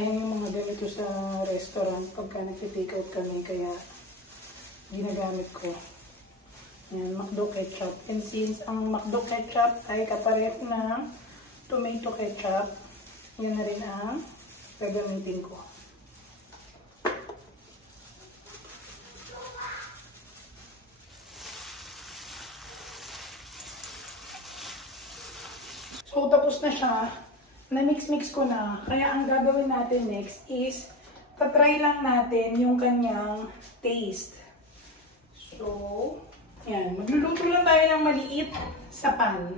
sayang yung mga ganito sa restaurant pagka nag-take out kami, kaya ginagamit ko. Yan, McDo ketchup. And since ang McDo ketchup ay kapareho na tomato ketchup, yan na rin ang gagamitin ko. So, tapos na siya. Na-mix-mix ko na. Kaya ang gagawin natin next is, tatry lang natin yung kanyang taste. So, yan. Magluluto lang tayo ng maliit sa pan.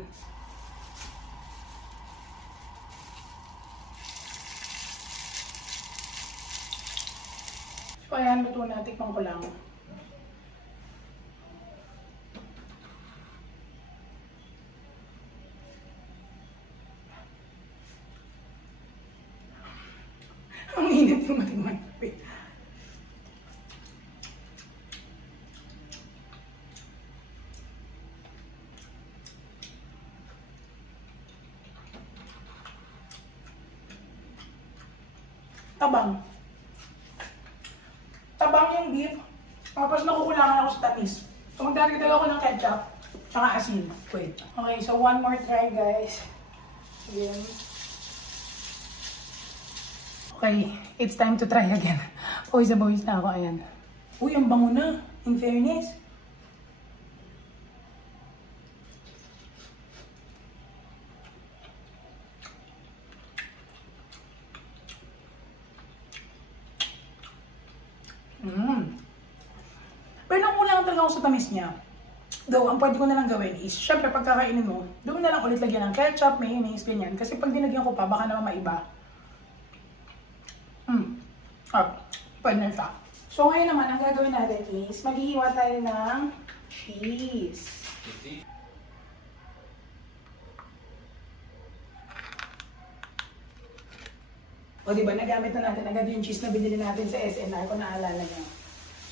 So, ayan, luto na. Tikman ko lang. Ang init yung matigman. Tabang. Tabang yung beef. Tapos nakukulangan ako sa tamis. So magdagdag ako ng ketchup. Tsaka asin. Wait. Okay, so one more try guys. Ayan. Okay, it's time to try again. Uy, sa bawis na ako, ayan. Uy, ang bango na. In fairness. Pero nakulang talaga ako sa tamis niya. Though, ang pwede ko na lang gawin is, syempre pagkakainin mo, doon na lang ulit lagyan ng ketchup, mayonnaise, ganyan. Kasi pag dinagyan ko pa, baka naman maiba. Pwede na siya. So ngayon naman, ang gagawin natin is, maghihiwa tayo ng cheese. O diba, nagamit na natin agad yung cheese na binili natin sa SNR kung naalala nyo.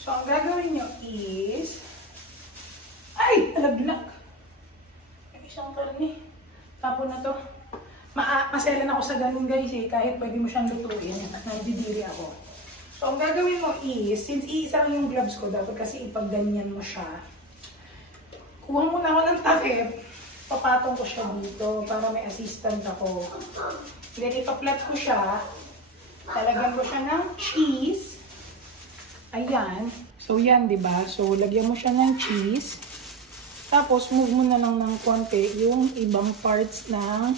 So ang gagawin nyo is, ay! Alagnak! Yung isang karne. Tapon na to. Maselan ako sa ganun guys eh, kahit pwede mo siyang lutuin. Nandidiri ako. So, ang gagawin mo is, since iisa lang yung gloves ko, dapat kasi ipagganyan mo siya. Kuha muna ako ng takip. Papatong ko siya dito para may assistant ako. Then, ipa-flat ko siya. Talagyan ko siya ng cheese. Ayan. So, yan, diba? So, lagyan mo siya ng cheese. Tapos, move mo na lang ng konti yung ibang parts ng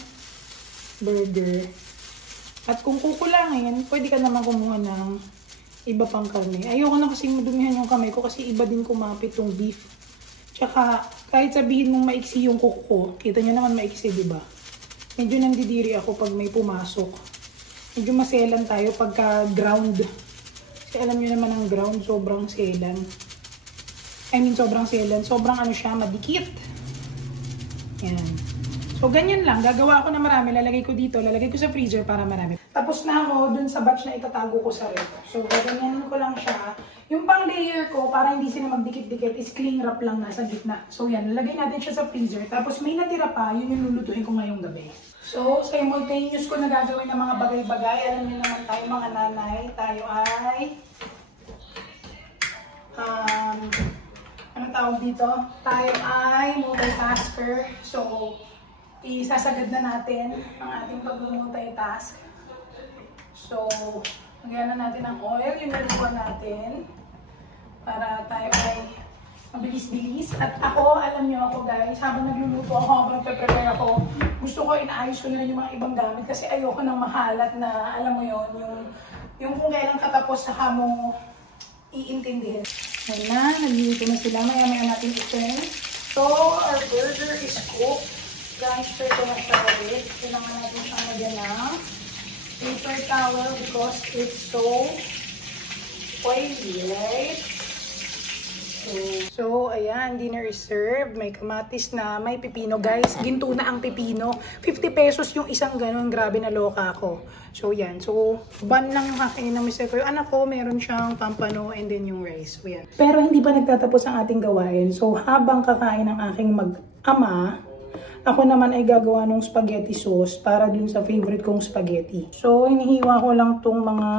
burger. At kung kukulangin, pwede ka naman kumuha ng iba pang karne. Ayoko na kasi madumihan yung kamay ko kasi iba din kumapit yung beef. Tsaka, kahit sabihin mong maiksi yung kuko ko, kita nyo naman maiksi, diba? Medyo nandidiri ako pag may pumasok. Medyo maselan tayo pagka ground. Kasi alam nyo naman ang ground, sobrang selan. I mean, sobrang selan. Sobrang ano siya, madikit. Yan. So, ganyan lang. Gagawa ako na marami. Lalagay ko dito. Lalagay ko sa freezer para marami. Tapos na ako dun sa batch na itatago ko sa ref. So, gaganyanin ko lang siya. Yung pang layer ko, para hindi sila magdikit-dikit, is cling wrap lang nasa gitna. So, yan. Lalagay natin siya sa freezer. Tapos, may natira pa. Yun yung lulutuin ko ngayong gabi. So, simultaneous ko na gagawin ng mga bagay-bagay. Alam niyo naman tayo mga nanay. Tayo ay... ano tawag dito? Tayo ay multitasker. So, isasagad na natin ang ating pag-multitask. So, lagyan na natin ng oil, yung nalikuan natin para tayo ay mabilis-bilis. At ako, alam nyo ako guys, habang nagluluto ako, habang nagpe-prepare ako, gusto ko inaayos ko na rin yung mga ibang gamit kasi ayoko nang mahalat na, alam mo yon yung kung kailan katapos saka mo iintindihin. Ayan na, nagluluto na sila. Maya-maya natin i-turn. So, our burger is cooked. Transfer ko na siya ulit. Kailangan natin siyang lagyan ng paper towel because it's so oily, right? So, ayan, dinner is served. May kamatis na, may pipino. Guys, ginto na ang pipino. 50 pesos yung isang ganun. Grabe na loka ako. So, yan. So, ban lang kakainin ng mister ko. Yung anak ko, meron siyang pampano and then yung rice. So, yan. Pero hindi pa nagtatapos ang ating gawain. So, habang kakain ng aking mag-ama, Ako naman ay gagawa ng spaghetti sauce para dun sa favorite kong spaghetti. So, hinihiwa ko lang tong mga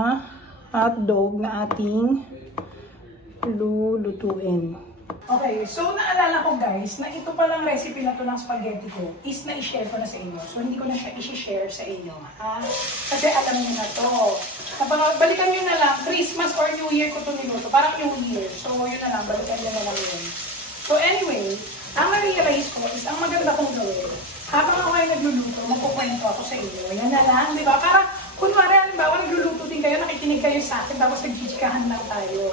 hotdog na ating lulutuin. Okay, so naalala ko guys, na ito palang recipe na to ng spaghetti ko is na-share ko na sa inyo. So, hindi ko na siya i-share sa inyo, ha? Kasi alam niyo na to. Balikan nyo na lang, Christmas or New Year ko ito niluto. Parang New Year. So, yun na lang, balikan nyo na lang yun. So, anyway, ang na-realize ko is ang maganda kong gawin. Habang ako ay nagluluto, magkukwento ako sa inyo. Yan na lang, di ba? Para, kunwari, halimbawa, nagluluto din kayo, nakikinig kayo sa akin, tapos nagchichikahan lang tayo.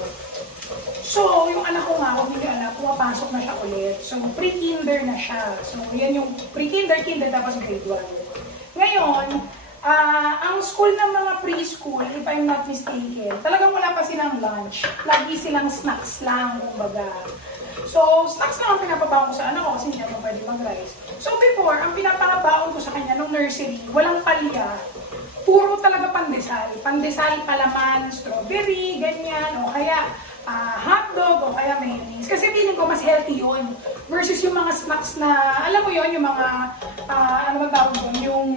So, yung anak ko nga, kung hindi anak, pumapasok na siya ulit. So, pre-kinder na siya. So, yan yung pre-kinder, kinder, tapos grade 1. Ngayon, ang school ng mga preschool, if I'm not mistaken, talagang wala pa silang lunch. Lagi silang snacks lang, kumbaga. So, snacks lang ang pinapabaon ko sa anak ko kasi hindi naman pwede mag-rice. So, before, ang pinapabaon ko sa kanya nung nursery, walang palya. Puro talaga pandesal. Pandesal, palaman, strawberry, ganyan, o kaya hotdog o kaya mayonnaise. Kasi feeling ko mas healthy yun versus yung mga snacks na, alam mo yun, yung mga, ano ba tawag doon, yung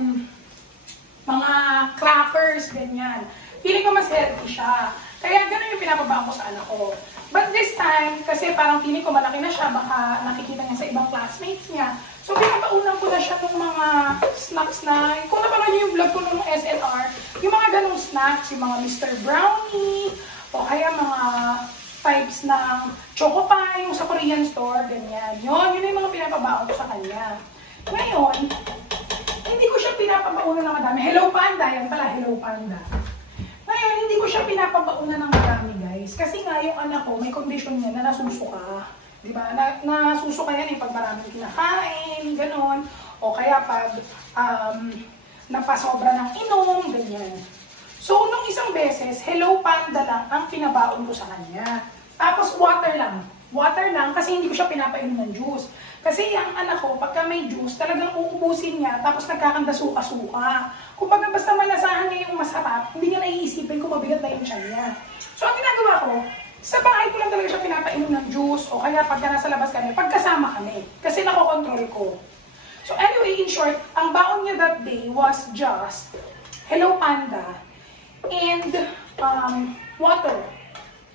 mga crackers, ganyan. Feeling ko mas healthy siya. Kaya gano'n yung pinapabaan ko sa anak ko. But this time, kasi parang feeling ko malaki na siya, baka nakikita niya sa ibang classmates niya. So, pinapaunan ko na siya ng mga snacks na, kung napanood niyo yung vlog ko nung SNR, yung mga ganong snacks, yung mga Mr. Brownie, o kaya mga types ng choco pie, yung sa Korean store, ganyan. Yun yung mga pinapabaon ko sa kanya. Ngayon, hindi ko siya pinapabaunan ng madami. Hello Panda, yan pala, Hello Panda. Ngayon, hindi ko siya pinapabaunan ng madami, guys. Kasi nga, yung anak ko, may condition niya na nasusuka. Diba? Nasusuka yan pag maraming kinakain, gano'n. O kaya pag napasobra ng inom, ganyan. So, nung isang beses, Hello Panda lang ang pinabaon ko sa kanya. Tapos, water lang. Water lang kasi hindi ko siya pinapainom ng juice. Kasi ang anak ko, pagka may juice, talagang uubusin niya, tapos nagkakanda suka-suka. Kung baga basta malasahan niya yung masarap, hindi niya naiisipin kung mabigat na yung tiyan niya. So, ang ginagawa ko, sa bahay ko lang talaga siya pinapainom ng juice, o kaya pagka nasa labas kami, pagkasama kami. Kasi nakokontrol ko. So, anyway, in short, ang baon niya that day was just Hello Panda, and water.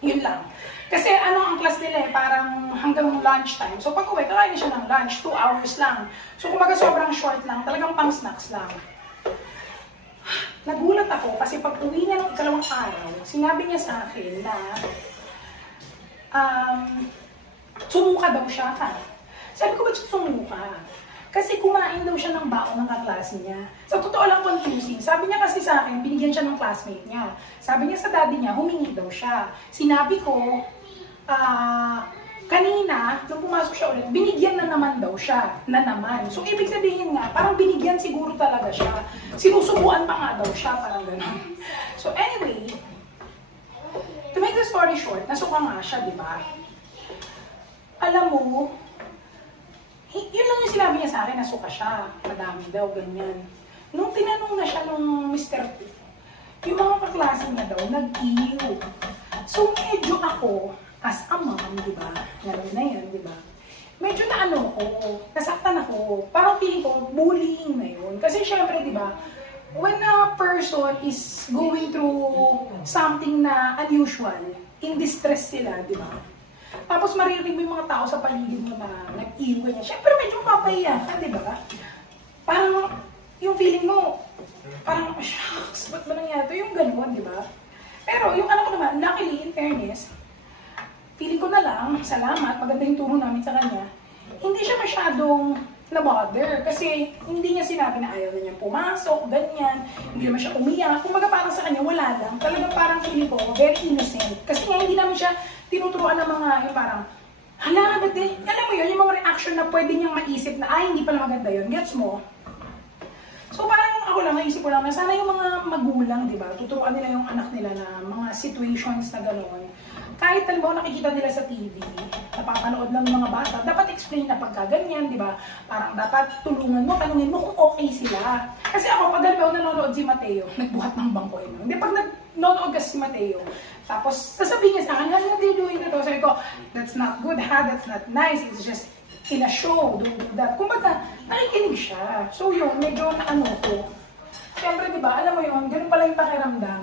Yun lang. Kasi ang class nila parang hanggang lunchtime. So pag uwi, kakain siya ng lunch, 2 hours lang. So kumbaga sobrang short lang, talagang pang snacks lang. Nagulat ako kasi pag uwi niya ng ikalawang araw, sinabi niya sa akin na sumuka daw siya. Sabi ko, ba't siya sumuka? Kasi kumain daw siya ng baon ng kaklase niya. Sa totoo lang confusing. Sabi niya kasi sa akin, binigyan siya ng classmate niya. Sabi niya sa daddy niya, humingi daw siya. Sinabi ko, kanina, nung pumasok siya ulit, binigyan na naman daw siya. Na naman. So, ibig sabihin nga, parang binigyan siguro talaga siya. Sinusubuan pa nga daw siya, parang gano'n. So, anyway, to make the story short, nasuka nga siya, di ba? Alam mo, yun lang yung sinabi niya sa akin, nasuka siya. Madami daw, ganyan. Nung tinanong na siya nung Mr. P, yung mga kaklase niya daw, nag-iyo. So, medyo ako, as a mom, di ba? Ngayon na yan, di ba? Medyo nasaktan ako. Parang feeling ko, bullying na yun. Kasi syempre, di ba, when a person is going through something na unusual, in distress sila, di ba? Tapos maririnig mo yung mga tao sa paligid mo na nag-iwan niya. Siyempre medyo mapahiya ka, di ba? Parang yung feeling mo, parang, shucks, ba't ba nangyari ito? Yung gano'n, di ba? Pero yung anak ko naman, luckily, in fairness, feeling ko na lang, salamat, maganda yung turo namin sa kanya, hindi siya masyadong na-bother. Kasi hindi niya sinabi na ayaw na niyang pumasok, ganyan, hindi naman siya umiyak. Kumbaga parang sa kanya, wala lang. Talagang parang feeling ko, very innocent. Kasi nga hindi naman siya tinuturuan ng mga, yung parang, hala, ba't din? Alam mo yun, yung mga reaction na pwede niyang maisip na, ay, hindi pala maganda yun. Gets mo? So parang ako lang, naisip ko lang na sana yung mga magulang, di ba, tuturuan nila yung anak nila na mga situations na gano'n. Kahit halimbawa nakikita nila sa TV, napapanood ng mga bata, dapat explain na pagka ganyan, di ba? Parang dapat tulungan mo, tanungin mo kung okay sila. Kasi ako, pag halimbawa nanonood si Mateo, nagbuhat ng bangko yun. Hindi, pag nanonood kasi si Mateo, tapos sasabihin niya sa akin, how are you doing ito? Sabi ko, that's not good ha, that's not nice, it's just in a show, do that. Kumbaga, nakikinig siya. So yun, medyo naano ko. Siyempre, di ba, alam mo yun, ganun pala yung pakiramdam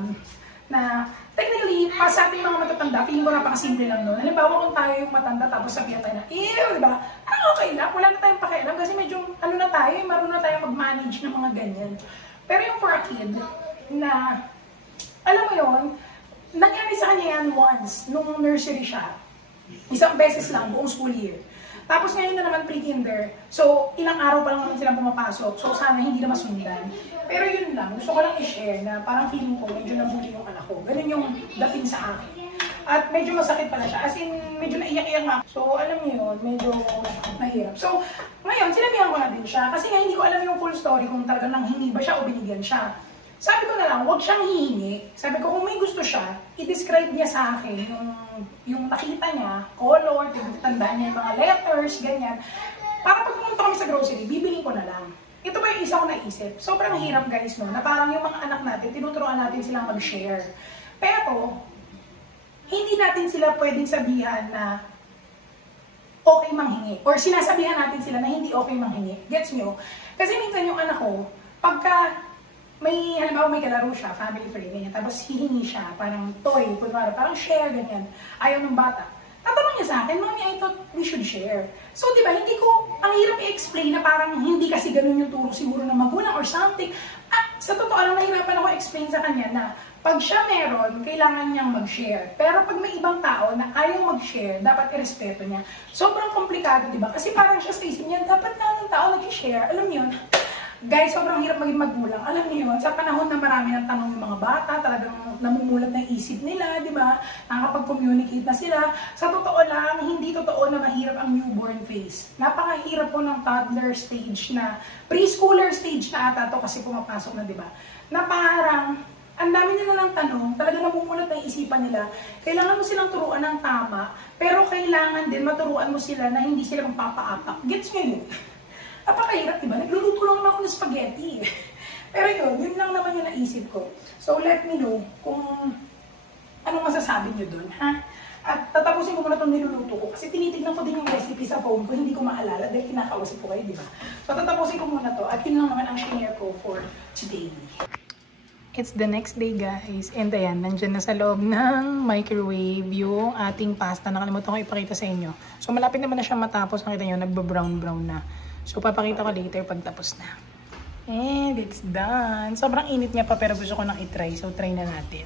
na technically, sa ating mga matatanda, feeling ko napakasimple lang nun. Halimbawa kung tayo yung matanda tapos sabihan tayo na, ew, di ba? Okay lang, wala na tayong pakialam kasi medyo, ano na tayo, marunong na tayo mag-manage ng mga ganyan. Pero yung for a kid, na, alam mo yun, nangyari sa kanya yan once, nung nursery siya. Isang beses lang, buong school year. Tapos ngayon na naman pre-kinder, so ilang araw pa lang naman silang pumapasok, so sana hindi na masundan. Pero yun lang, gusto ko lang i-share na parang feeling ko, medyo nabuli yung anak ko. Ganun yung dating sa akin. At medyo masakit pala siya, as in, medyo naiyak-iyak nga. So alam niyo yun, medyo mahirap. So ngayon, sinabihan ko na din siya, kasi nga hindi ko alam yung full story kung talagang nanghingi ba siya o binigyan siya. Sabi ko na lang, huwag siyang hihingi. Sabi ko, kung may gusto siya, i-describe niya sa akin yung nakita niya, color, tandaan niya yung mga letters, ganyan. Para pag pumunta kami sa grocery, bibiling ko na lang. Ito ba yung isa ko naisip? Sobrang hirap guys, no? Na parang yung mga anak natin, tinuturuan natin silang mag-share. Pero, hindi natin sila pwedeng sabihan na okay manghingi. Or sinasabihan natin sila na hindi okay manghingi. Gets nyo? Kasi minsan yung anak ko, pagka may, halimbawa may kalaro siya, family friend, ganyan, tapos hihingi siya, parang toy, kunwari, parang share, ganyan, ayaw ng bata. Tatanong niya sa akin, Mommy, I thought we should share. So, di ba, hindi ko, ang hirap i-explain na parang hindi kasi ganun yung turo siguro ng magulang or something. At sa totoo lang, nahirapan ako explain sa kanya na pag siya meron, kailangan niyang mag-share. Pero pag may ibang tao na ayaw mag-share, dapat irespeto niya. Sobrang komplikado, di ba? Kasi parang siya sa isip niya, dapat na ng tao nag-share. Alam niyo yun? Guys, sobrang hirap maging magulang. Alam niyo yun, sa panahon na marami ng tanong yung mga bata, talagang namumulat na isip nila, di ba? Nakakapag-communicate na sila. Sa totoo lang, hindi totoo na mahirap ang newborn phase. Napakahirap po ng toddler stage na, preschooler stage na ata to kasi pumapasok na, di ba? Na parang, ang dami nila ng tanong, talagang namumulat na isipan nila. Kailangan mo silang turuan ng tama, pero kailangan din maturuan mo sila na hindi sila magpapaapak. Gets nyo yun? Napakahirap, diba? Nagluluto lang naman ako ng spaghetti. Pero yun lang naman yung naisip ko. So, let me know kung anong masasabi nyo dun, ha? At tatapusin ko muna itong niluluto ko. Kasi tinitignan ko din yung recipe sa phone ko, hindi ko maalala dahil kinakausap ko kayo, diba? So, tatapusin ko muna to. At yun lang naman ang share ko for today. It's the next day, guys. And ayan, nandyan na sa loob ng microwave yung ating pasta. Nakalimutan ko ipakita sa inyo. So, malapit naman na siya matapos. Nakita nyo, nagba-brown-brown na. So, papakita ko later pag tapos na. And it's done. Sobrang init niya pa pero gusto ko nang itry. So, try na natin.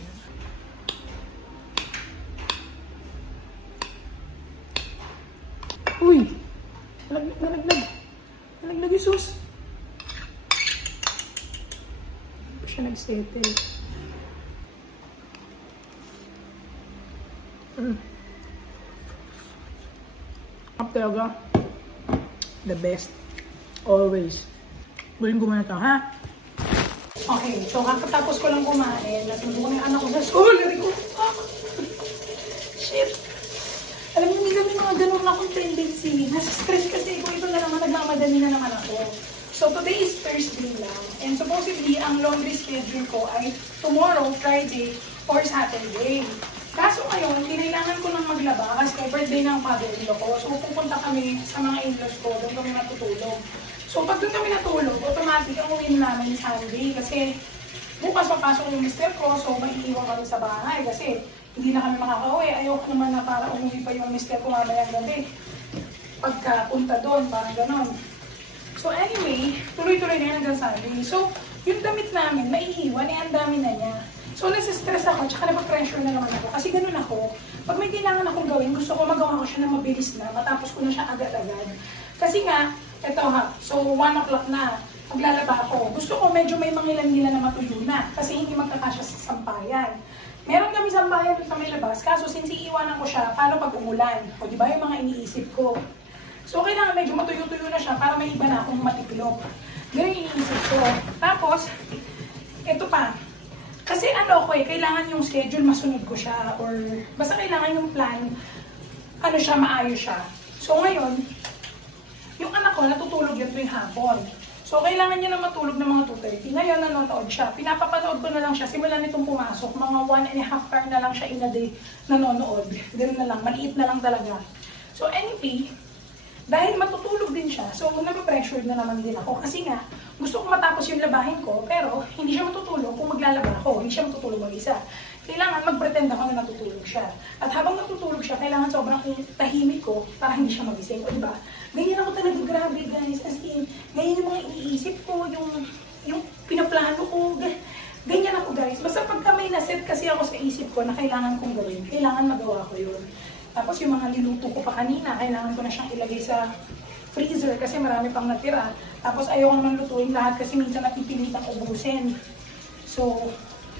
Uy! Nalaglag. Nalaglag yung sauce. Hindi pa siya nag-settle. Up talaga. The best. Always. Gawin ko muna ito, ha? Okay, so kakatapos ko lang kumain. Nasundo ko na yung anak ko sa school. Shit. Alam niyo, hindi kami mga ganun na akong tendency. Nasa stress kasi ko. Ito na naman, nagmamadali na naman ako. So today is Thursday lang. And supposedly, ang laundry schedule ko ay tomorrow, Friday, or Saturday. Kaso ngayon, kailangan ko nang maglaba kasi birthday ng father-in-law ko. So pupunta kami sa mga in-laws ko, doon kami natutulog. So pag doon kami natulog, automatic ang uwi namin Sunday kasi bukas papasok yung mister ko, so maiiwan kami sa bahay kasi hindi na kami makakauwi. Ayoko naman na para umuwi pa yung mister ko mamayang gabi. Pagkapunta doon, parang ganon. So anyway, tuloy-tuloy na yan hanggang Sunday. So yung damit namin, maiiwan, ang dami na niya. So, nasistress ako, tsaka napag-pressure na naman ako. Kasi ganun ako. Pag may kailangan akong gawin, gusto ko magawa ko siya na mabilis na, matapos ko na siya agad-agad. Kasi nga, eto ha, so 1 o'clock na, maglalaba ako. Gusto ko medyo may mangilan-ngilan na matuyo na, kasi hindi magkakasya sa sampayan. Meron kami sampayan sa may labas, kaso since iiwanan ko siya, paano pag umulan? O diba yung mga iniisip ko? So, kailangan medyo matuyo-tuyo na siya para may iba na akong matiklop. Ganun yung iniisip ko. Tapos, eto pa. Kasi ano ko kailangan yung schedule masunod ko siya or basta kailangan yung plan, ano siya, maayos siya. So ngayon, yung anak ko natutulog yun tuwing hapon. So kailangan niya na matulog ng mga 2:30. Ngayon nanonood siya. Pinapapanood ko na lang siya simula nitong pumasok. Mga 1.5 hour na lang siya in a day nanonood. Ganun na lang, maliit na lang talaga. So anyway, dahil matutulog din siya, so nape-pressure na naman din ako. Kasi nga, gusto ko matapos yung labahin ko, pero hindi siya matutulog kung maglalaban ako. Hindi siya matutulog mag-isa. Kailangan mag-pretend ako na natutulog siya. At habang natutulog siya, kailangan sobrang tahimik ko para hindi siya magising. O diba? Ganyan ako talaga, grabe guys. As in, ganyan yung mga iniisip ko, yung pinaplano ko. Ganyan ako guys. Basta pagka may naset kasi ako sa isip ko na kailangan kong gawin, kailangan magawa ko yun. Tapos yung mga niluto ko pa kanina, kailangan ko na siyang ilagay sa freezer kasi marami pang natira. Tapos ayoko naman lutuin lahat kasi minsan napipilitang ubusin. So,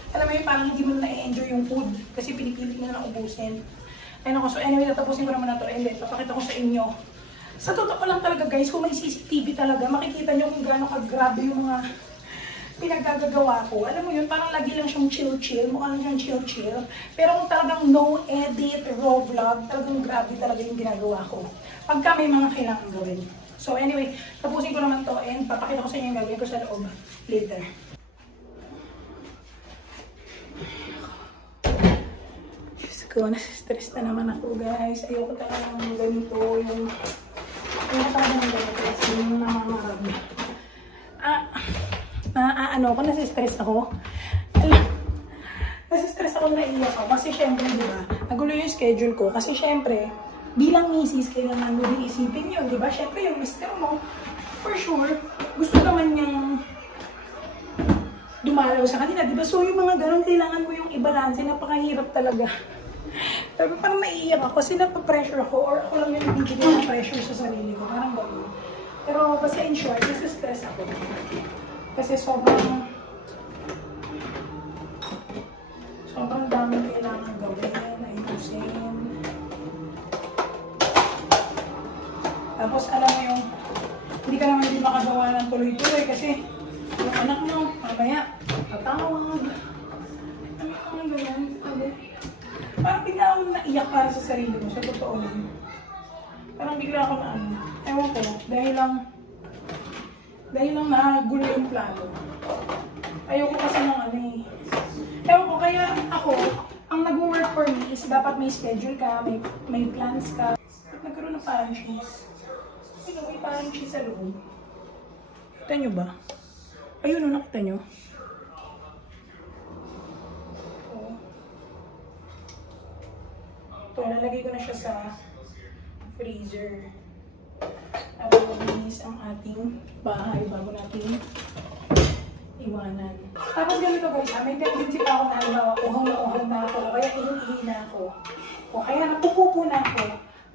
alam mo yun, parang hindi mo na-enjoy yung food kasi pinipilit mo na ubusin. Ayun ako. So anyway, tatapusin ko naman na ito. And then, papakita ko sa inyo. Sa totoo lang talaga guys, kung may CCTV talaga, makikita nyo kung gaano kagrabe yung mga pinaggagawa ko. Alam mo yun, parang lagi lang siyang chill-chill. Mukha lang siyang chill-chill. Pero kung talagang no edit, raw vlog, talagang grabe talaga yung ginagawa ko. Pagka may mga kailangan gawin. So anyway, tapusin ko naman to and papakita ko sa inyo yung gagawin ko sa loob later. Diyos ko, nasistress na naman ako guys. Ayoko talaga ng ganito. Ayoko talaga ng ganito. Yung namamarag. Ako, nasistress ako. Nasistress ako, naiiyak ako. Kasi syempre, di ba, nagulo yung schedule ko. Kasi syempre, bilang misis, kailangan mo din isipin yun, di ba? Syempre, yung mister mo, for sure, gusto naman niyang dumalaw sa kanila, di ba? So, yung mga ganun, kailangan mo yung i-balance. Napakahirap talaga. Pero parang naiiyak ako kasi napapressure ako or ako lang yung bibigyan ng pressure sa sarili ko. Parang gano'n. Pero kasi in short, nasa-stress ako. Kasi sobrang daming kailangan gawin, ayusin. Tapos alam mo yung, hindi ka naman din makagawa ng tuloy-tuloy kasi yung anak mo, mamaya, tatawag. Ano ganyan? Parang bigla ako naiyak para sa sarili mo, sa totoo lang. Parang bigla ako na ewan ko, dahil lang nagulo yung plano. Ayoko kasi ng ewan ko, kaya ako, ang nag-work for me is dapat may schedule ka, may plans ka. Nagkaroon ng parang cheese. May parang cheese sa loob. Kita nyo ba? Ayun, nakita nyo? Ito, nalagay ko na siya sa freezer. Para malinis ang ating bahay bago natin iwanan. Tapos ganito guys, may tendency pa ako na halimbawa, uhaw na ako, o kaya ihi na ako, o kaya napupupo na ako.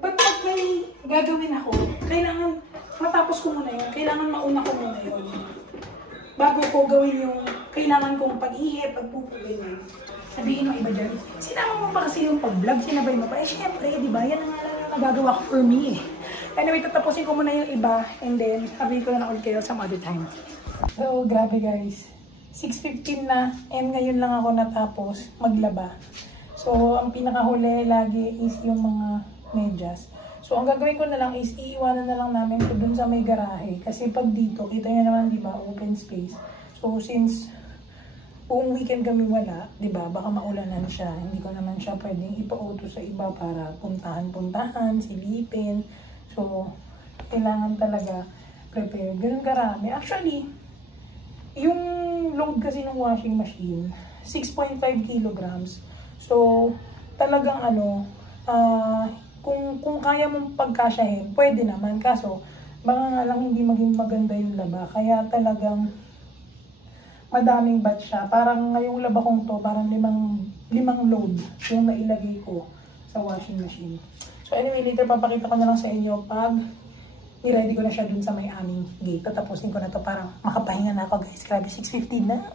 But pag may gagawin ako, kailangan matapos ko muna yun, kailangan mauna ko muna yun. Bago ko gawin yung kailangan kong pag-ihi, pagpupo, ganyan. Sabihin ng iba dyan, sinama mo pa kasi yung pag-vlog, sinabay mo pa. Eh syempre, di ba? Yan ang nagagawa ko for me. Anyway, tatapusin ko muna yung iba and then sabihin ko na ulit kayo some other time. So, grabe guys. 6:15 na and ngayon lang ako natapos maglaba. So, ang pinakahuli lagi is yung mga medyas. So, ang gagawin ko na lang is iiwanan na lang namin ito dun sa may garahe. Kasi pag dito, kita nyo naman, di ba, open space. So, since buong weekend kami wala, di ba, baka maulanan siya. Hindi ko naman siya pwedeng ipa-auto sa iba para puntahan-puntahan, silipin. So, kailangan talaga prepare. Ganun karami. Actually, yung load kasi ng washing machine, 6.5 kilograms. So, talagang kung kaya mong pagkasyahin, pwede naman. Kaso, baka nga lang hindi maging maganda yung laba. Kaya talagang madaming batch siya. Parang ngayong laba kong to, parang limang load yung nailagay ko sa washing machine. So anyway, later papakita ko na lang sa inyo pag i-ready ko na siya dun sa may aming gate. Tatapusin ko na to, parang makapahinga na ako guys. Grabe, 6:15 na.